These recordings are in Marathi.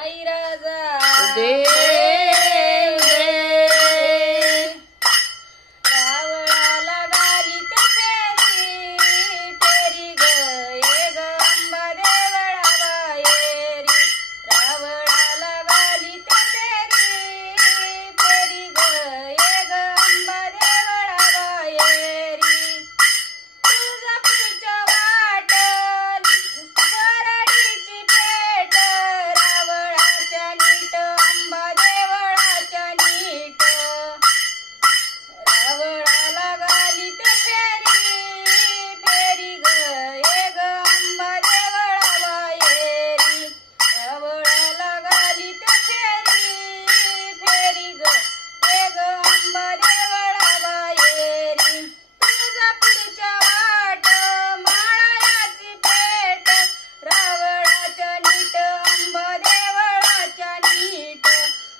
आई राजा दे रावळाला गाली ते फेरी फेरी ग ये ग अंबा देवळा बाहेरी रावळाला गाली ते फेरी फेरी ग ये ग अंबा देवळा बाहेरी तुझा पुढच्या वाट बरडीची पेट रावळाच्या नीट अंबा देवळाच्या नीट रावळाला गाली ते फेरी फेरी ग ये ग अंबा देवळा बाहेरी रावळाला गाली ते फेरी फेरी ग ये ग अंबा देवळा बाहेरी तुझा पुढच्या वाट माळाची पेट रावळाच्या नीट अंबा देवळाच्या नीट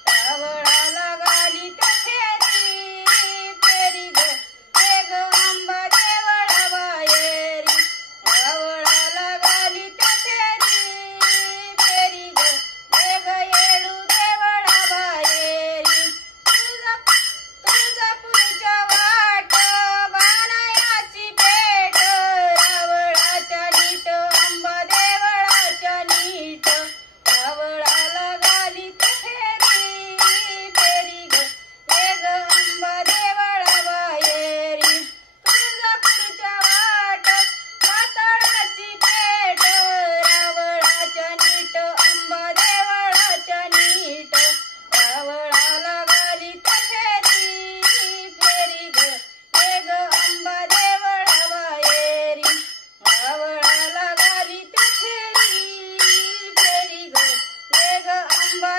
रावळाला गाली ते फेरी फेरी ग ये ग अंबा देवळा बाहेरी रावळाला गाली ते फेरी फेरी ग ये ग येडू देवळा बाहेरी तुझा पुढच्या वाट बाणायाची पेट रावळाच्या नीट अंबा देवळाच्या नीट रावळाला गाली ते फेरी फेरी ग ये ग अंबा देवळा बाहेरी तुझा पुढच्या वाट पाताळाची पेट रावळाच्या नीट अंबा देवळाच्या नीट रावळाला गाली ते फेरी फेरी ग ये ग अंबा देवळा बाहेरी रावळाला गाली ते फेरी फेरी ग ये ग अंबा